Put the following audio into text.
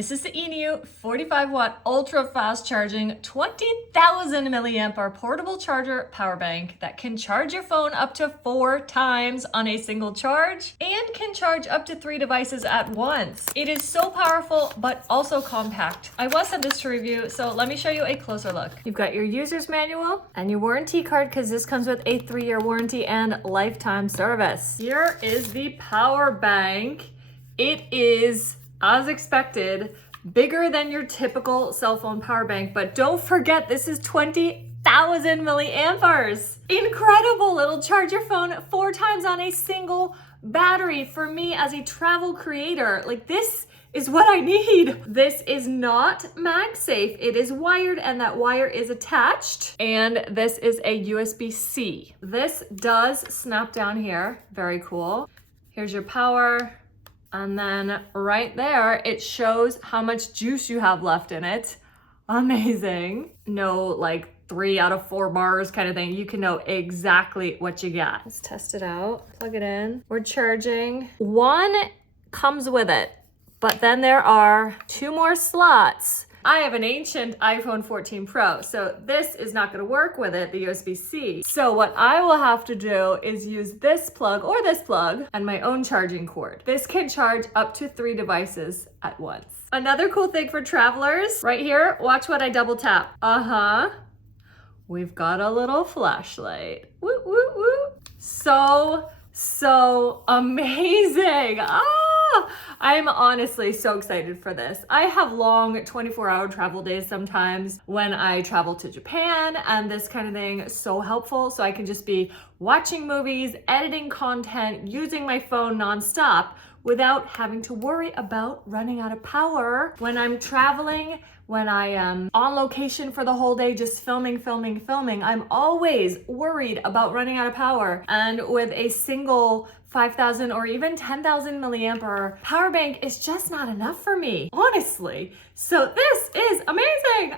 This is the INIU 45 watt ultra fast charging 20,000 milliamp hour portable charger power bank that can charge your phone up to 4 times on a single charge and can charge up to 3 devices at once. It is so powerful, but also compact. I was sent this to review, so let me show you a closer look. You've got your user's manual and your warranty card because this comes with a 3-year warranty and lifetime service. Here is the power bank. It is, as expected, bigger than your typical cell phone power bank, but don't forget this is 20,000 milliamp hours. Incredible! It'll charge your phone 4 times on a single battery. For me as a travel creator, like this is what I need. This is not MagSafe. It is wired and that wire is attached. And this is a USB-C. This does snap down here. Very cool. Here's your power. And then right there, it shows how much juice you have left in it. Amazing. No like 3 out of 4 bars kind of thing. You can know exactly what you got. Let's test it out. Plug it in. We're charging. One comes with it, but then there are 2 more slots. I have an ancient iPhone 14 Pro, so this is not gonna work with it, the USB-C. So what I will have to do is use this plug or this plug and my own charging cord. This can charge up to 3 devices at once. Another cool thing for travelers, right here, watch what I double tap. We've got a little flashlight. Woo, woo, woo. So amazing. I'm honestly so excited for this. I have long 24-hour travel days sometimes when I travel to Japan, and this kind of thing is so helpful. So I can just be watching movies, editing content, using my phone nonstop without having to worry about running out of power. When I'm traveling, when I am on location for the whole day, just filming, I'm always worried about running out of power. And with a single 5,000 or even 10,000 milliamp hour power bank, is just not enough for me, honestly. So this is amazing.